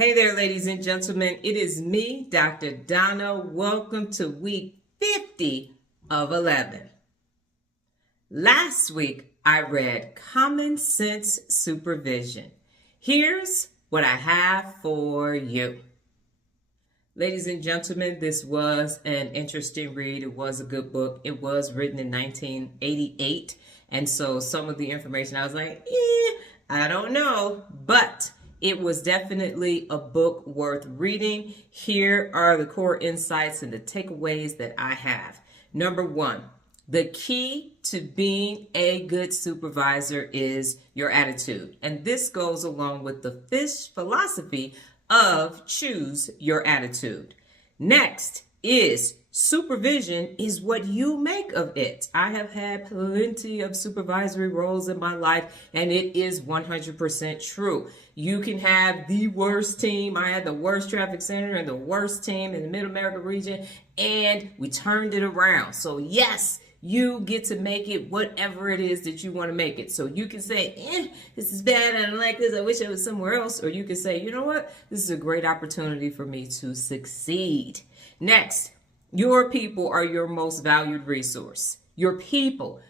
Hey there, ladies and gentlemen. It is me, Dr. Donna. Welcome to week 50 of 11. Last week, I read Common Sense Supervision. Here's what I have for you. Ladies and gentlemen, this was an interesting read. It was a good book. It was written in 1988. And so some of the information I was like, I don't know. But it was definitely a book worth reading. Here are the core insights and the takeaways that I have. Number one, the key to being a good supervisor is your attitude. And this goes along with the FISH philosophy of choose your attitude. Next is supervision is what you make of it. I have had plenty of supervisory roles in my life, and it is 100% true. You can have the worst team. I had the worst traffic center and the worst team in the Mid-America region, and we turned it around. So yes, you get to make it whatever it is that you want to make it. So you can say, this is bad, I don't like this, I wish I was somewhere else. Or you can say, you know what, this is a great opportunity for me to succeed. Next, your people are your most valued resource. Your people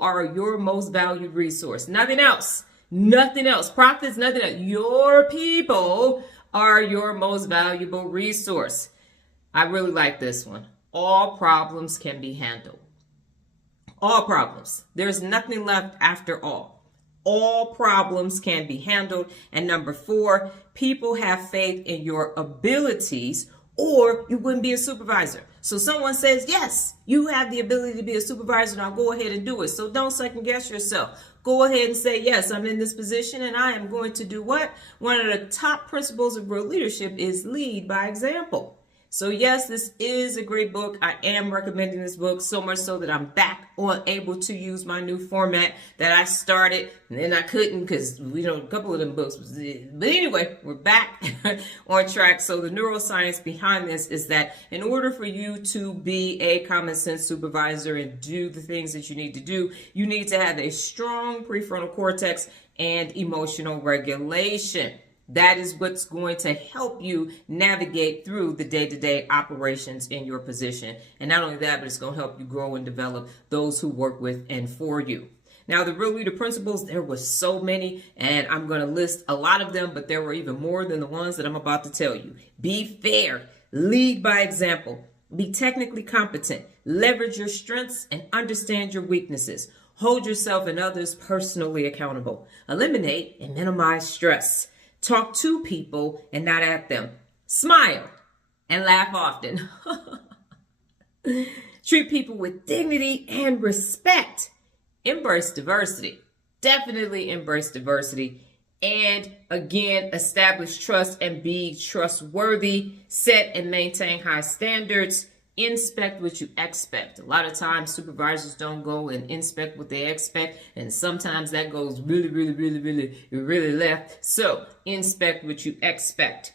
are your most valued resource. Nothing else. Nothing else. Profits, nothing else. Your people are your most valuable resource. I really like this one. All problems can be handled. All problems. There's nothing left after all. All problems can be handled. And number 4, people have faith in your abilities, or you wouldn't be a supervisor. So someone says, yes, you have the ability to be a supervisor, now go ahead and do it. So don't second guess yourself. Go ahead and say, yes, I'm in this position and I am going to do what? One of the top principles of real leadership is lead by example. So yes, this is a great book. I am recommending this book, so much so that I'm back on able to use my new format that I started, and then I couldn't because a couple of them books. But anyway, we're back on track. So the neuroscience behind this is that in order for you to be a common sense supervisor and do the things that you need to do, you need to have a strong prefrontal cortex and emotional regulation. That is what's going to help you navigate through the day-to-day operations in your position. And not only that, but it's going to help you grow and develop those who work with and for you. Now, the real leader principles, there were so many, and I'm going to list a lot of them, but there were even more than the ones that I'm about to tell you. Be fair, lead by example, be technically competent, leverage your strengths and understand your weaknesses, hold yourself and others personally accountable, eliminate and minimize stress. Talk to people and not at them. Smile and laugh often. Treat people with dignity and respect. Embrace diversity. Definitely embrace diversity. And again, establish trust and be trustworthy. Set and maintain high standards. Inspect what you expect. A lot of times supervisors don't go and inspect what they expect, and sometimes that goes really left. So inspect what you expect.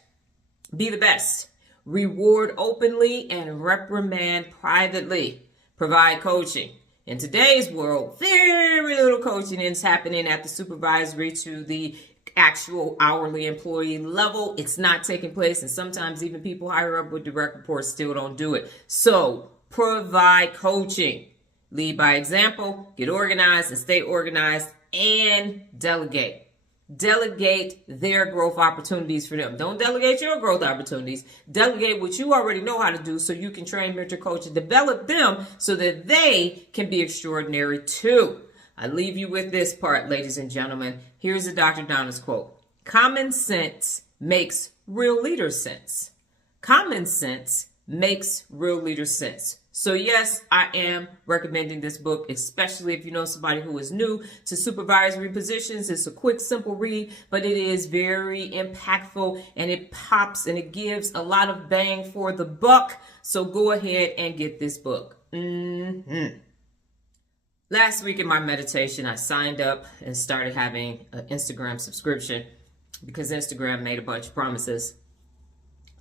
Be the best. Reward openly and reprimand privately. Provide coaching. In today's world, very little coaching is happening at the supervisory to the actual hourly employee level. It's not taking place, and sometimes even people higher up with direct reports still don't do it. So provide coaching. Lead by example, get organized and stay organized, and delegate. Delegate their growth opportunities for them. Don't delegate your growth opportunities. Delegate what you already know how to do so you can train, mentor, coach, and develop them so that they can be extraordinary too. I leave you with this part, ladies and gentlemen. Here's a Dr. Donna's quote. Common sense makes real leader sense. Common sense makes real leader sense. So yes, I am recommending this book, especially if you know somebody who is new to supervisory positions. It's a quick, simple read, but it is very impactful, and it pops and it gives a lot of bang for the buck. So go ahead and get this book. Last week in my meditation, I signed up and started having an Instagram subscription because Instagram made a bunch of promises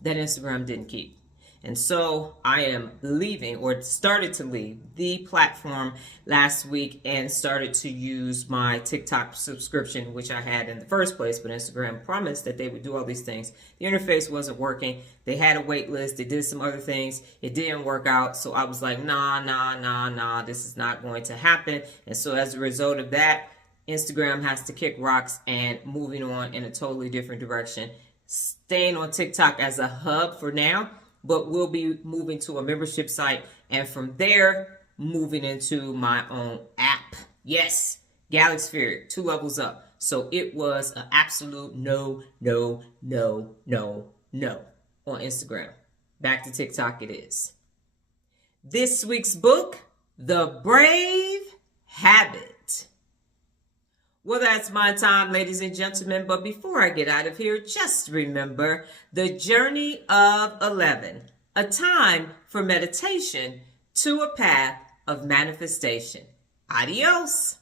that Instagram didn't keep. And so I am leaving, or started to leave, the platform last week and started to use my TikTok subscription, which I had in the first place. But Instagram promised that they would do all these things. The interface wasn't working. They had a wait list. They did some other things. It didn't work out. So I was like, nah, this is not going to happen. And so as a result of that, Instagram has to kick rocks and moving on in a totally different direction. Staying on TikTok as a hub for now, but we'll be moving to a membership site, and from there, moving into my own app. Yes, Galaxy 2 levels up. So it was an absolute no on Instagram. Back to TikTok it is. This week's book, The Brave Habit. Well, that's my time, ladies and gentlemen. But before I get out of here, just remember the journey of 11, a time for meditation to a path of manifestation. Adios.